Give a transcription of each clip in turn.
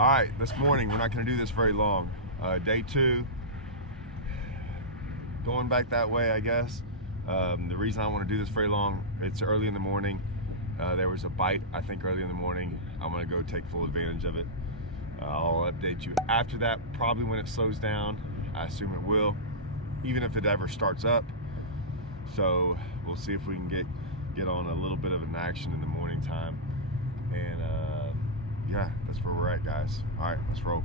All right, this morning, we're not gonna do this very long. Day two, going back that way, I guess. The reason I want to do this very long, it's early in the morning. There was a bite, I think, early in the morning. I'm gonna go take full advantage of it. I'll update you after that, probably when it slows down. I assume it will, even if it ever starts up. So we'll see if we can get on a little bit of an action in the morning time. And yeah, that's where we're at, guys. All right, let's roll.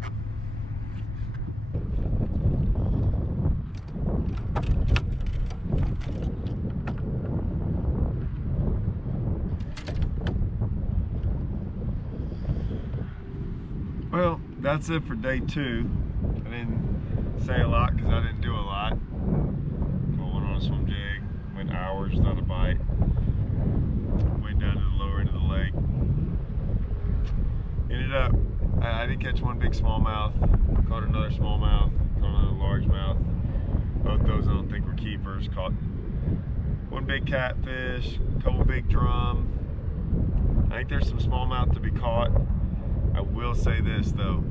Well, that's it for day two. I didn't say a lot because I didn't do a lot. Went on a swim jig, went hours without a bite. Went down to the lower end of the lake. Ended up, I did catch one big smallmouth, caught another smallmouth, caught another largemouth. Both those I don't think were keepers. Caught one big catfish, a couple big drum. I think there's some smallmouth to be caught. I will say this though,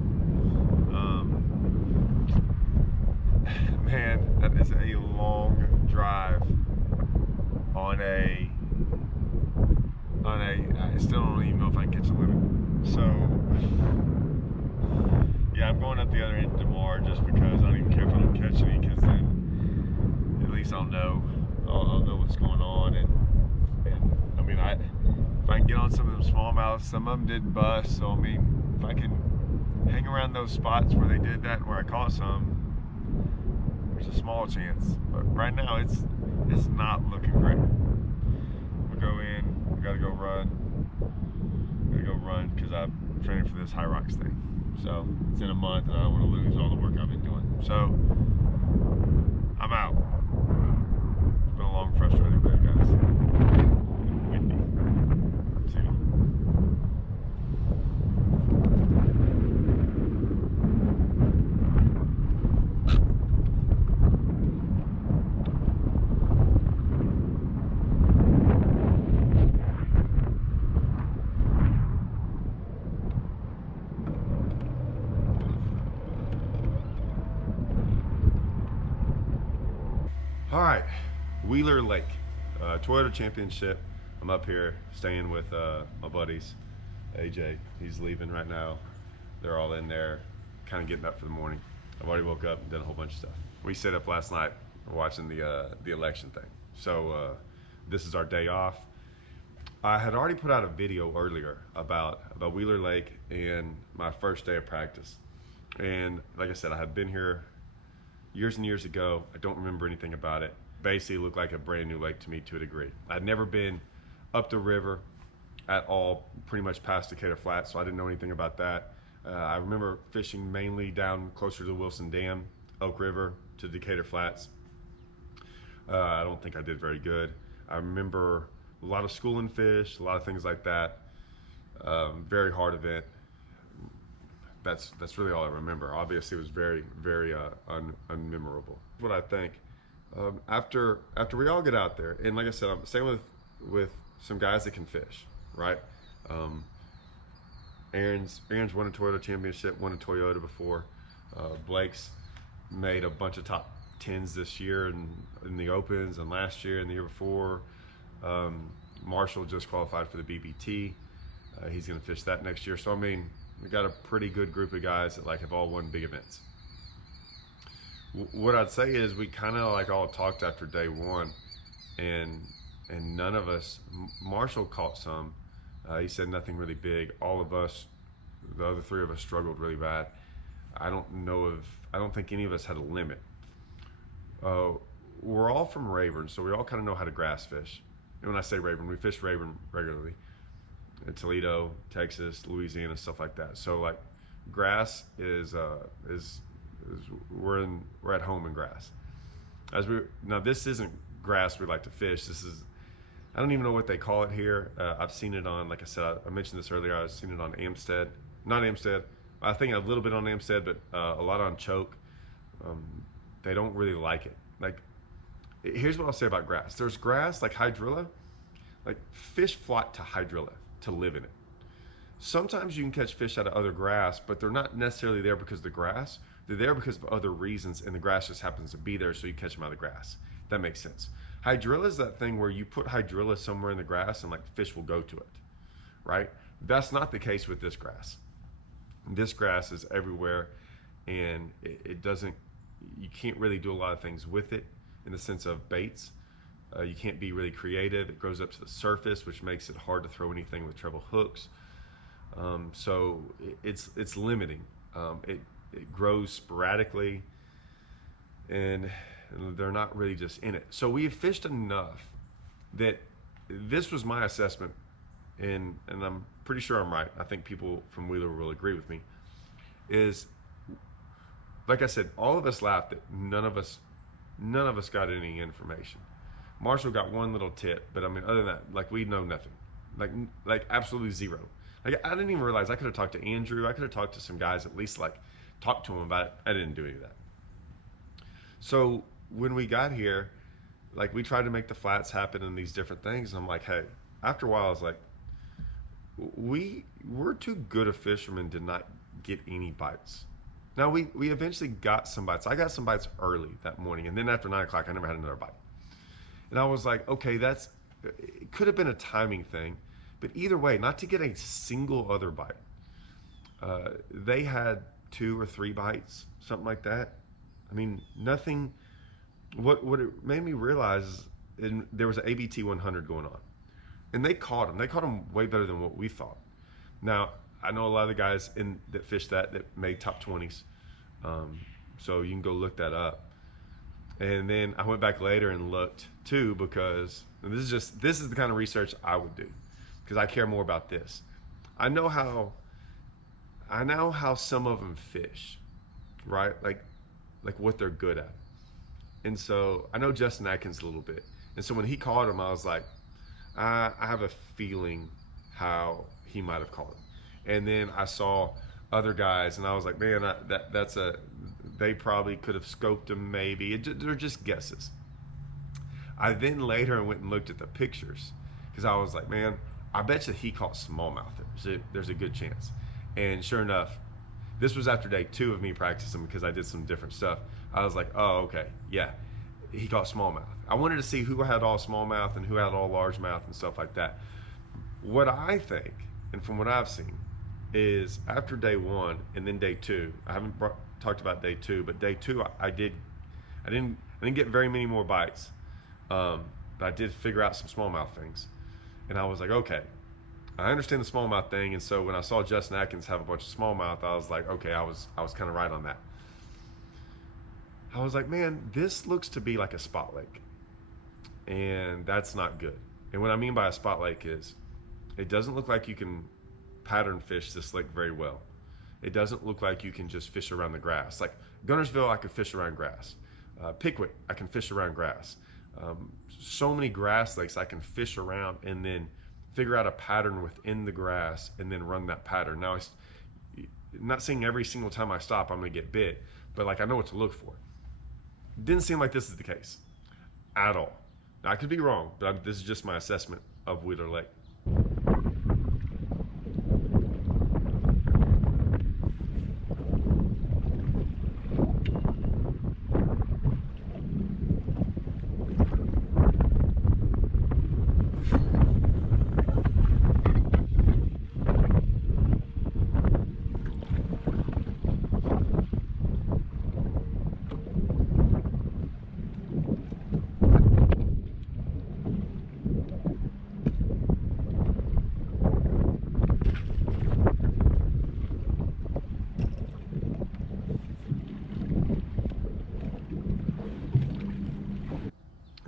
man, that is a long drive on a, I still don't even know if I can catch a living. So, yeah, I'm going up the other end tomorrow just because I don't even care if I don't catch any, because then at least I'll know what's going on. And I mean, if I can get on some of them smallmouths, some of them didn't bust. So I mean, if I can hang around those spots where they did that and where I caught some, there's a small chance. But right now, it's not looking great. We'll go in. We gotta go run. Because I'm training for this High Rocks thing. So it's in a month, and I don't want to lose all the work I've been doing. So I'm out. It's been a long, frustrating day, guys. Windy. See you. All right, Wheeler Lake, Toyota Championship. I'm up here staying with my buddies. AJ, he's leaving right now. They're all in there, kind of getting up for the morning. I've already woke up and done a whole bunch of stuff. We stayed up last night watching the election thing. So this is our day off. I had already put out a video earlier about Wheeler Lake and my first day of practice. And like I said, I had been here years and years ago. I don't remember anything about it. Basically, it looked like a brand new lake to me to a degree. I'd never been up the river at all, pretty much past Decatur Flats, so I didn't know anything about that. I remember fishing mainly down closer to the Wilson Dam, Oak River to Decatur Flats. I don't think I did very good. I remember a lot of schooling fish, a lot of things like that. Very hard event. That's really all I remember. Obviously, it was very, very unmemorable. What I think, after we all get out there, and like I said, I'm staying with some guys that can fish, right? Aaron's won a Toyota Championship, won a Toyota before. Blake's made a bunch of top 10s this year in the Opens, and last year and the year before. Marshall just qualified for the BBT. He's gonna fish that next year. So I mean, we got a pretty good group of guys that have all won big events. What I'd say is we kind of all talked after day one, and none of us. Marshall caught some. He said nothing really big. All of us, the other three of us, struggled really bad. I don't think any of us had a limit. We're all from Rayburn, so we all kind of know how to grass fish. And when I say Rayburn, we fish Rayburn regularly. In Toledo, Texas, Louisiana, stuff like that. So grass is we're at home in grass. Now this isn't grass we like to fish. This is, I don't even know what they call it here. I've seen it on, like I said, I mentioned this earlier. I've seen it on Amstead, not Amstead. I think a little bit on Amstead, but a lot on Choke. They don't really like it. Here's what I'll say about grass. There's grass like hydrilla. Fish flock to hydrilla to live in it. Sometimes you can catch fish out of other grass, but they're not necessarily there because of the grass. They're there because of other reasons, and the grass just happens to be there, so you catch them out of the grass. That makes sense. Hydrilla is that thing where you put hydrilla somewhere in the grass and like fish will go to it, right? That's not the case with this grass. This grass is everywhere, and it doesn't. You can't really do a lot of things with it in the sense of baits. You can't be really creative. It grows up to the surface, which makes it hard to throw anything with treble hooks. So it's limiting. It grows sporadically, and they're not really just in it. So we have fished enough that this was my assessment, and I'm pretty sure I'm right. I think people from Wheeler will agree with me. Is like I said, all of us laughed that none of us got any information. Marshall got one little tip, but I mean, other than that, like we know nothing, like absolutely zero. Like I didn't even realize I could have talked to Andrew. I could have talked to some guys, at least like talked to them about it. I didn't do any of that. So when we got here, like we tried to make the flats happen and these different things. And I'm like, hey, after a while, I was like, we're too good of fishermen to not get any bites. Now we eventually got some bites. I got some bites early that morning, and then after 9 o'clock, I never had another bite. And I was like, okay, it could have been a timing thing, but either way, not to get a single other bite. They had 2 or 3 bites, something like that. I mean, nothing. What it made me realize is there was an ABT 100 going on, and they caught them. They caught them way better than what we thought. Now, I know a lot of the guys that fished that made top 20s, so you can go look that up. And then I went back later and looked too, because this is the kind of research I would do, because I care more about this. I know how some of them fish, right? Like what they're good at. And so I know Justin Atkins a little bit. And so when he caught him, I was like, I have a feeling how he might have caught him. And then I saw other guys, and I was like, man, they probably could have scoped him maybe. They're just guesses. I then later went and looked at the pictures, because I was like, man, I bet you he caught smallmouth. There's a good chance. And sure enough, this was after day 2 of me practicing, because I did some different stuff. I was like, oh, okay, yeah, he caught smallmouth. I wanted to see who had all smallmouth and who had all largemouth and stuff like that. What I think, and from what I've seen, is after day 1 and then day 2, I haven't talked about day 2, but day 2 I didn't get very many more bites, but I did figure out some smallmouth things, and I was like, okay, I understand the smallmouth thing. And so when I saw Justin Atkins have a bunch of smallmouth, I was like, okay, I was kind of right on that. I was like, man, this looks to be like a spot lake, and that's not good. And what I mean by a spot lake is, it doesn't look like you can pattern fish this lake very well. It doesn't look like you can just fish around the grass. Like Guntersville, I could fish around grass. Pickwick, I can fish around grass. So many grass lakes I can fish around and then figure out a pattern within the grass and then run that pattern. Now, I'm not saying every single time I stop I'm gonna get bit, but like I know what to look for. Didn't seem like this is the case at all. Now, I could be wrong, but this is just my assessment of Wheeler Lake.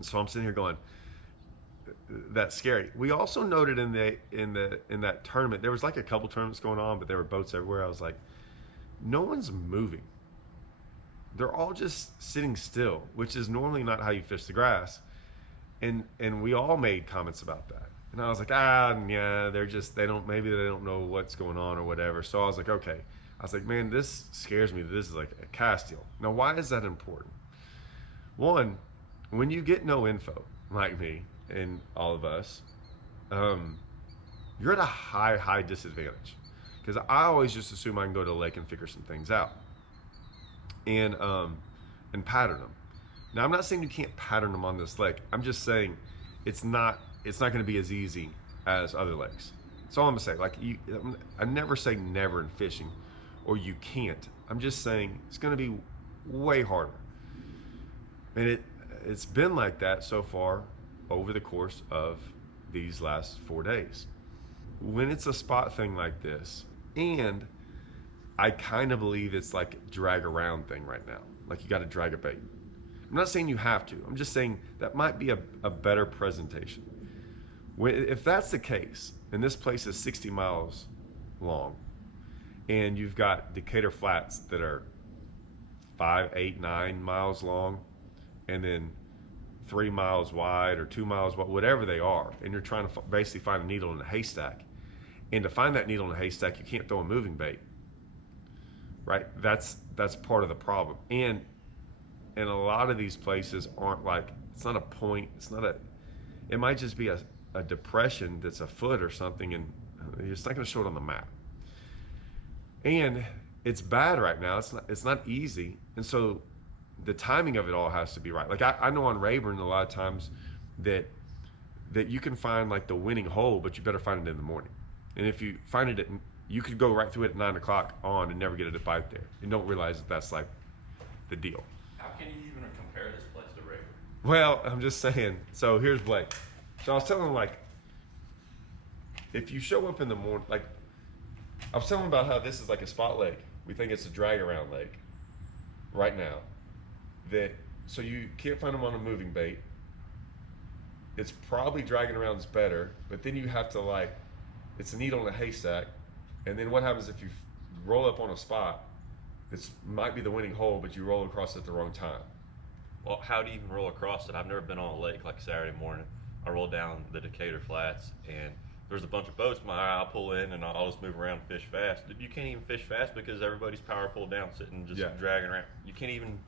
So I'm sitting here going, that's scary. We also noted in that tournament, there was like a couple tournaments going on, but there were boats everywhere. I was like, no one's moving. They're all just sitting still, which is normally not how you fish the grass. And we all made comments about that. And I was like, yeah, maybe they don't know what's going on or whatever. So I was like, okay. I was like, man, this scares me. This is like a cast deal. Now, why is that important? One, when you get no info, like me and all of us, you're at a high disadvantage. Because I always just assume I can go to the lake and figure some things out and pattern them. Now I'm not saying you can't pattern them on this lake. I'm just saying it's not going to be as easy as other lakes. That's all I'm gonna say. Like I never say never in fishing, or you can't. I'm just saying it's going to be way harder, and it's been like that so far over the course of these last 4 days. When it's a spot thing like this, and I kind of believe it's like a drag around thing right now. Like you got to drag a bait. I'm not saying you have to. I'm just saying that might be a better presentation. If that's the case, and this place is 60 miles long, and you've got Decatur Flats that are 5, 8, 9 miles long, and then 3 miles wide or 2 miles wide, whatever they are, and you're trying to basically find a needle in a haystack. And to find that needle in a haystack, you can't throw a moving bait, right? That's part of the problem. And a lot of these places aren't like, it's not a point, it might just be a depression that's a foot or something, and it's not going to show it on the map. And it's bad right now. It's not easy, and so the timing of it all has to be right. Like I know on Rayburn a lot of times that you can find like the winning hole, but you better find it in the morning. And if you find it you could go right through it at 9 o'clock on and never get a bite there, and don't realize that that's like the deal. How can you even compare this place to Rayburn? Well, I'm just saying. So here's Blake. So I was telling him, like, if you show up in the morning, like, I was telling him about how this is like a spot lake. We think it's a drag around lake right now. So you can't find them on a moving bait. It's probably dragging around is better, but then you have to, like, it's a needle in a haystack. And then what happens if you roll up on a spot that might be the winning hole, but you roll across it at the wrong time? Well, how do you even roll across it? I've never been on a lake like Saturday morning. I roll down the Decatur Flats, and there's a bunch of boats. I'll pull in, and I'll just move around and fish fast. You can't even fish fast because everybody's power pulled down, sitting just dragging around. You can't even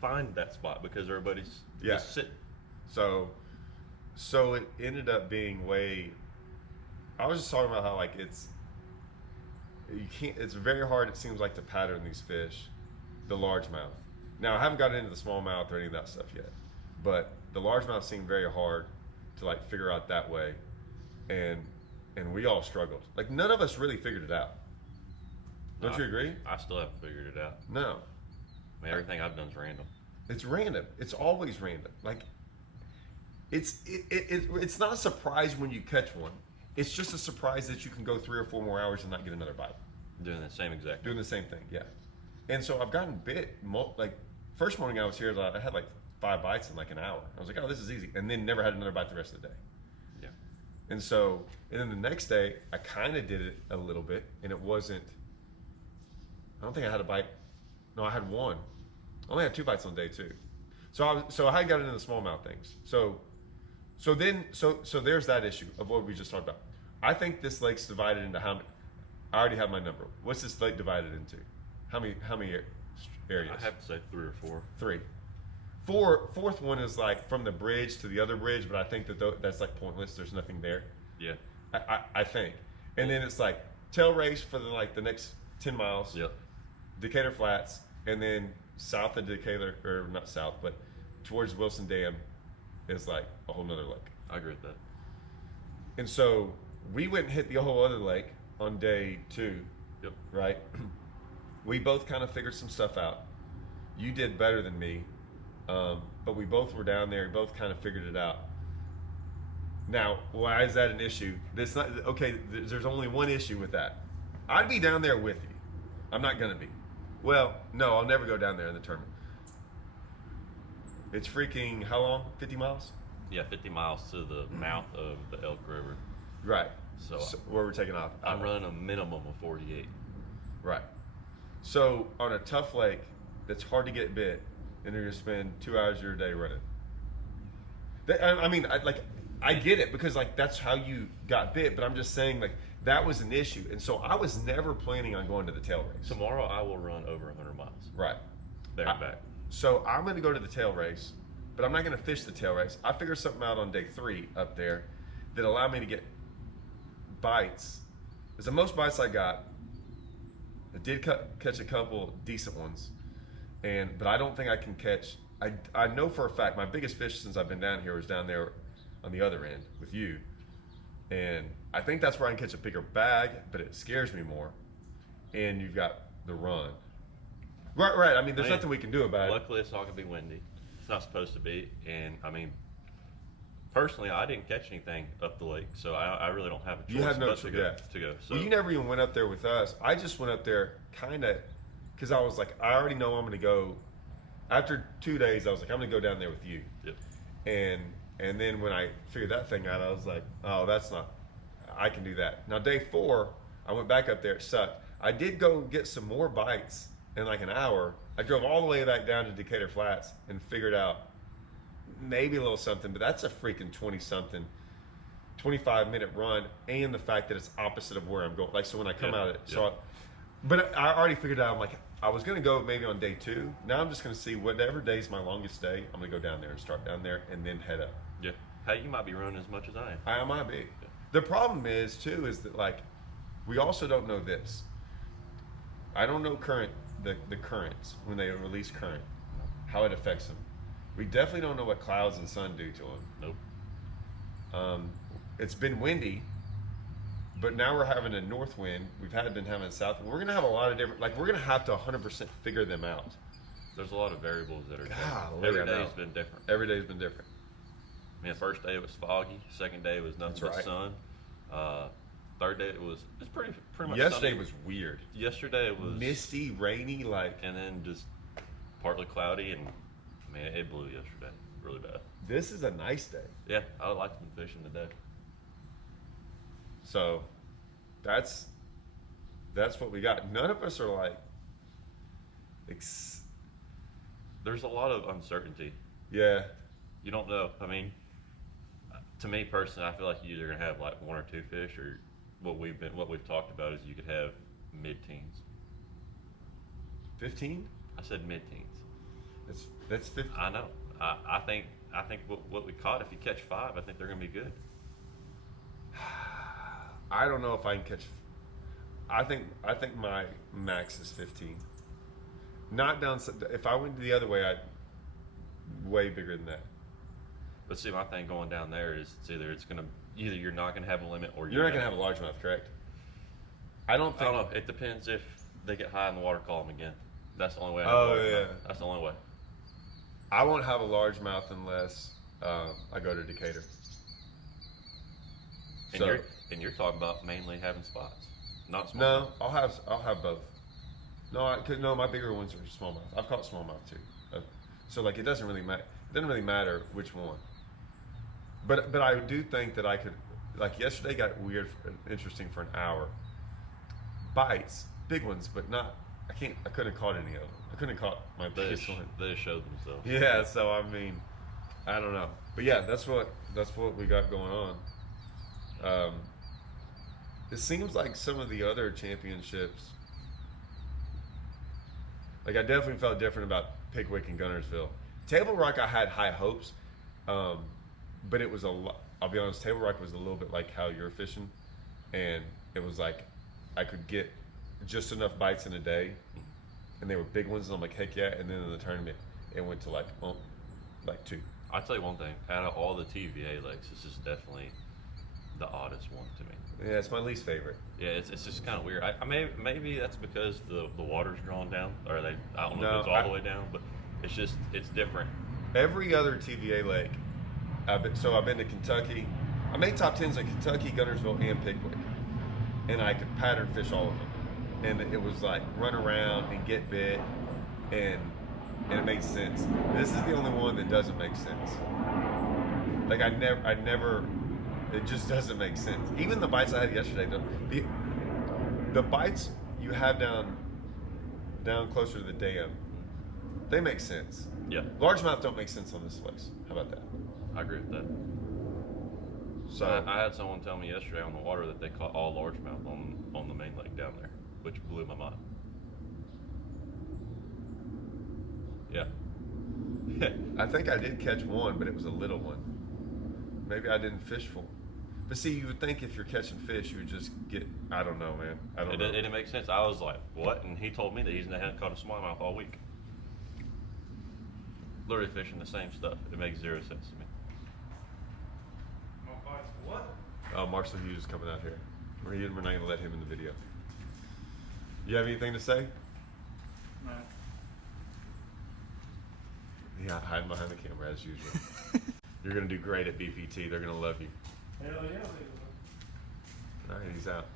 find that spot because everybody's just sitting. So it ended up being way. I was just talking about how, like, it's very hard, it seems like, to pattern these fish, the largemouth. Now, I haven't gotten into the smallmouth or any of that stuff yet, but the largemouth seemed very hard to, like, figure out that way, and we all struggled. Like, none of us really figured it out. Don't you agree? I still haven't figured it out. No. I mean, everything I've done is random. It's random. It's always random. Like, it's not a surprise when you catch one. It's just a surprise that you can go 3 or 4 more hours and not get another bite. Doing the same thing, yeah. And so I've gotten bit, like, first morning I was here, I had like 5 bites in like an hour. I was like, oh, this is easy. And then never had another bite the rest of the day. Yeah. And then the next day, I kind of did it a little bit, and it wasn't, I don't think I had a bite. No, I had one. I only had 2 bites on day 2. So I had got into the smallmouth things. So there's that issue of what we just talked about. I think this lake's divided into how many. I already have my number. What's this lake divided into? How many areas? I have to say 3 or 4. 3. Fourth one is like from the bridge to the other bridge, but I think that's like pointless. There's nothing there. Yeah. I think. And then it's like tail race for the next 10 miles. Yep. Decatur Flats, and then south of Decatur, or not south, but towards Wilson Dam is like a whole nother lake. I agree with that. And so we went and hit the whole other lake on day 2. Yep. Right? We both kind of figured some stuff out. You did better than me, but we both were down there. We both kind of figured it out. Now, why is that an issue? There's only one issue with that. I'd be down there with you. I'm not going to be. Well, no, I'll never go down there in the tournament. It's freaking, how long? 50 miles? Yeah, 50 miles to the mouth of the Elk River. Right. So where we're taking off. I'm running a minimum of 48. Right. So on a tough lake that's hard to get bit, and you're going to spend 2 hours of your day running. I get it, because like that's how you got bit, but I'm just saying, like, that was an issue. And so I was never planning on going to the tail race. Tomorrow I will run over 100 miles. Right. There and back. So I'm going to go to the tail race, but I'm not going to fish the tail race. I figured something out on day 3 up there that allowed me to get bites. It's the most bites I got. I did catch a couple decent ones, but I don't think I can catch. I know for a fact my biggest fish since I've been down here was down there on the other end with you, and I think that's where I can catch a bigger bag, but it scares me more. And you've got the run. Right. I mean, there's nothing we can do about it. Luckily, it's not going to be windy. It's not supposed to be. And, I mean, personally, I didn't catch anything up the lake, so I really don't have a choice You have no but to go. choice. To go. So, Well, you never even went up there with us. I just went up there kind of because I was like, I already know I'm going to go. After 2 days, I was like, I'm going to go down there with you. yep. And then when I figured that thing out, I was like, oh, that's not. I can do that. Now, day 4, I went back up there. It sucked. I did go get some more bites in like an hour. I drove all the way back down to Decatur Flats and figured out maybe a little something, but that's a freaking 20-something, 25-minute run, and the fact that it's opposite of where I'm going. Like, so when I come out of it, but I already figured out, I'm like, I was going to go maybe on day 2. Now I'm just going to see whatever day's my longest day, I'm going to go down there and start down there and then head up. Yeah. Hey, you might be running as much as I am. I might be. The problem is, too, is that, like, we also don't know this. I don't know the currents, when they release current, how it affects them. We definitely don't know what clouds and sun do to them. Nope. It's been windy, but now we're having a north wind. We've been having a south wind. We're going to have a lot of different, like, we're going to have to 100% figure them out. There's a lot of variables that are Golly, different. Every I know. day's been different. Every day's been different. I mean, the first day it was foggy. Second day was nothing That's but sun. Third day it's pretty much Yesterday sunny. was weird. Yesterday it was Misty, rainy, like. and then just partly cloudy, and man, it blew yesterday really bad. This is a nice day. Yeah, I would like to be fishing today. So that's what we got. None of us are like There's a lot of uncertainty. yeah. You don't know. I mean, to me personally, I feel like you're either gonna have like 1 or 2 fish, or what we've talked about is you could have mid-teens. 15? I said mid-teens. That's 15. I know. I think what we caught, if you catch 5, I think they're gonna be good. I don't know if I can catch. I think my max is 15. Not down. If I went the other way, I'd way bigger than that. But see, my thing going down there is either you're not gonna have a limit, or You're not gonna have a largemouth, correct? I don't I think. don't know. It depends if they get high in the water column again. That's the only way. Yeah. That's the only way. I won't have a largemouth unless I go to Decatur. And you're talking about mainly having spots, not small. No, I'll have both. No, my bigger ones are smallmouth. I've caught smallmouth too. So like it doesn't really matter. It doesn't really matter which one. But I do think that I could, like yesterday got weird, interesting for an hour. Bites, big ones, but not. I couldn't have caught any of them. I couldn't have caught my biggest one. They just showed themselves. Yeah, so I mean, I don't know, but yeah, that's what we got going on. It seems like some of the other championships, like I definitely felt different about Pickwick and Guntersville. Table Rock, I had high hopes, but it was I'll be honest, Table Rock was a little bit like how you're fishing, and it was like I could get just enough bites in a day, and they were big ones, and I'm like, heck yeah. And then in the tournament, it went to like 2. I'll tell you one thing. Out of all the TVA lakes, this is definitely the oddest one to me. Yeah, it's my least favorite. Yeah, it's just kind of weird. Maybe that's because the water's drawn down, or I don't know if it's all the way down, but it's different. Every other TVA lake, I've been to Kentucky. I made top 10s at Kentucky, Guntersville, and Pickwick, and I could pattern fish all of them. And it was like run around and get bit, and it made sense. This is the only one that doesn't make sense. Like I never, it just doesn't make sense. Even the bites I had yesterday, the bites you have down closer to the dam, they make sense. Yeah, Largemouth don't make sense on this place. How about that? I agree with that. So I had someone tell me yesterday on the water that they caught all largemouth on the main lake down there, which blew my mind. Yeah. I think I did catch one, but it was a little one. Maybe I didn't fish full. But see, you would think if you're catching fish, you would just get. I don't know, man. I don't know. It didn't make sense. I was like, what? And he told me that hadn't caught a smallmouth all week. Literally fishing the same stuff. It makes zero sense to me. What? Oh, Marcel Hughes is coming out here. We're not going to let him in the video. You have anything to say? No. Yeah, hiding behind the camera as usual. You're going to do great at BPT. They're going to love you. Hell yeah. All right, he's out.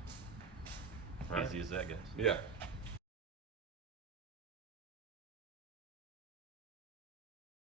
All right. Easy as that, guys. Yeah.